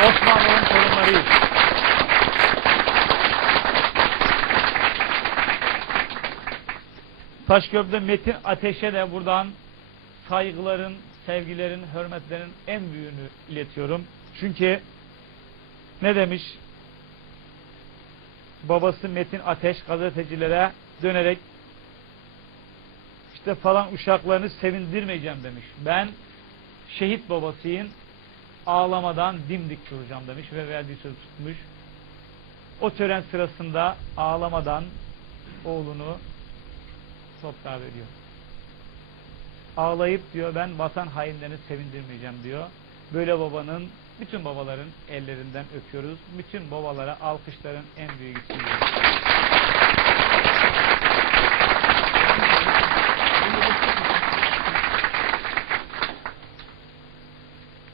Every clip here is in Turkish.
Osmanlı'nın torunlarıyız. Taşköprü'de Metin Ateş'e de buradan saygıların, sevgilerin, hürmetlerin en büyüğünü iletiyorum. Çünkü ne demiş? Babası Metin Ateş gazetecilere dönerek işte falan uşaklarını sevindirmeyeceğim demiş. Ben şehit babasıyım ağlamadan dimdik duracağım demiş ve verdiği söz tutmuş. O tören sırasında ağlamadan oğlunu toprağa veriyor. Ağlayıp diyor ben vatan hainlerini sevindirmeyeceğim diyor. Böyle babanın bütün babaların ellerinden öpüyoruz. Bütün babalara alkışların en büyük için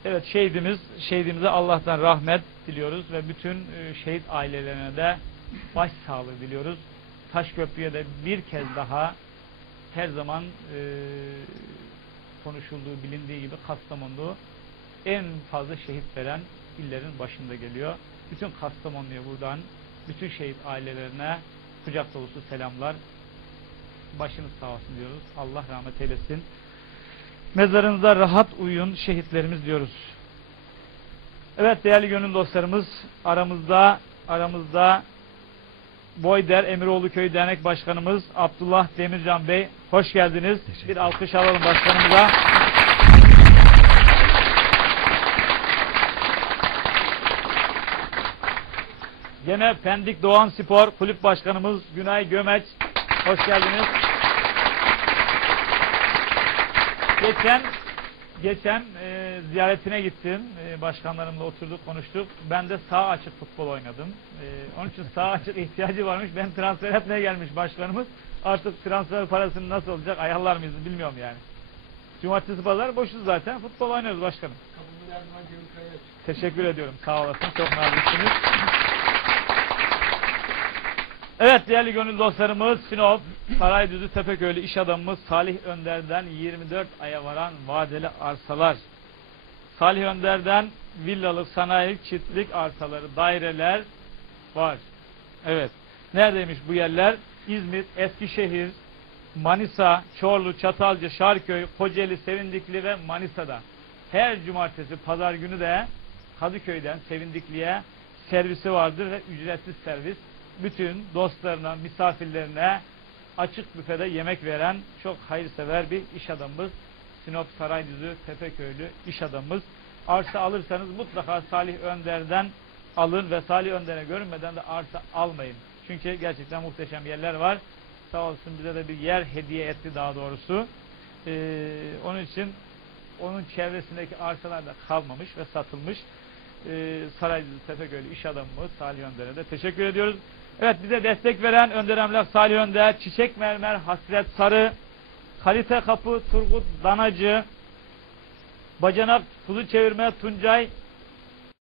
Evet şehidimiz, şehidimize Allah'tan rahmet diliyoruz ve bütün e, şehit ailelerine de baş sağlığı diliyoruz. Taşköprü'ye de bir kez daha her zaman e, konuşulduğu bilindiği gibi Kastamonu en fazla şehit veren illerin başında geliyor. Bütün Kastamonu'ya buradan bütün şehit ailelerine kucak dolusu selamlar. Başınız sağ olsun diyoruz. Allah rahmet eylesin. Mezarınıza rahat uyuyun şehitlerimiz diyoruz. Evet değerli gönül dostlarımız aramızda aramızda Boyder Emiroğlu Köyü Dernek Başkanımız Abdullah Demircan Bey hoş geldiniz. Bir alkış alalım başkanımıza. Gene Pendik Doğan Spor Kulüp Başkanımız Günay Gömeç hoş geldiniz. Geçen geçen e, ziyaretine gittim. E, başkanlarımla oturduk, konuştuk. Ben de sağ açık futbol oynadım. E, onun için sağ açık ihtiyacı varmış. Ben transfer etmeye gelmiş başkanımız. Artık transfer parasını nasıl olacak ayarlar mıyız bilmiyorum yani. Cumartesi pazar boşuz zaten. Futbol oynuyoruz başkanım. Teşekkür ediyorum. Sağ olasın. Çok naziksiniz. Evet değerli gönül dostlarımız Sinop Saraydüzü Tepeköylü iş adamımız Salih Önder'den 24 aya varan vadeli arsalar. Salih Önder'den villalık, sanayilik, çiftlik arsaları, daireler var. Evet. Neredeymiş bu yerler? İzmit, Eskişehir, Manisa, Çorlu, Çatalca, Şarköy, Kocaeli, Sevindikli ve Manisa'da. Her cumartesi, pazar günü de Kadıköy'den Sevindikli'ye servisi vardır ve ücretsiz servis bütün dostlarına, misafirlerine açık büfede yemek veren çok hayırsever bir iş adamımız. Sinop Saraydüzü Tepeköylü iş adamımız. Arsa alırsanız mutlaka Salih Önder'den alın ve Salih Önder'e görünmeden de arsa almayın. Çünkü gerçekten muhteşem yerler var. Sağ olsun bize de bir yer hediye etti daha doğrusu. Ee, onun için onun çevresindeki arsalar da kalmamış ve satılmış. Ee, Saraydüzü Tepeköylü iş adamımız Salih Önder'e de teşekkür ediyoruz. Evet bize destek veren Önder Emlak Salih Önder, Çiçek Mermer, Hasret Sarı, Kalite Kapı, Turgut Danacı, Bacanak, Kuzu Çevirme, Tuncay,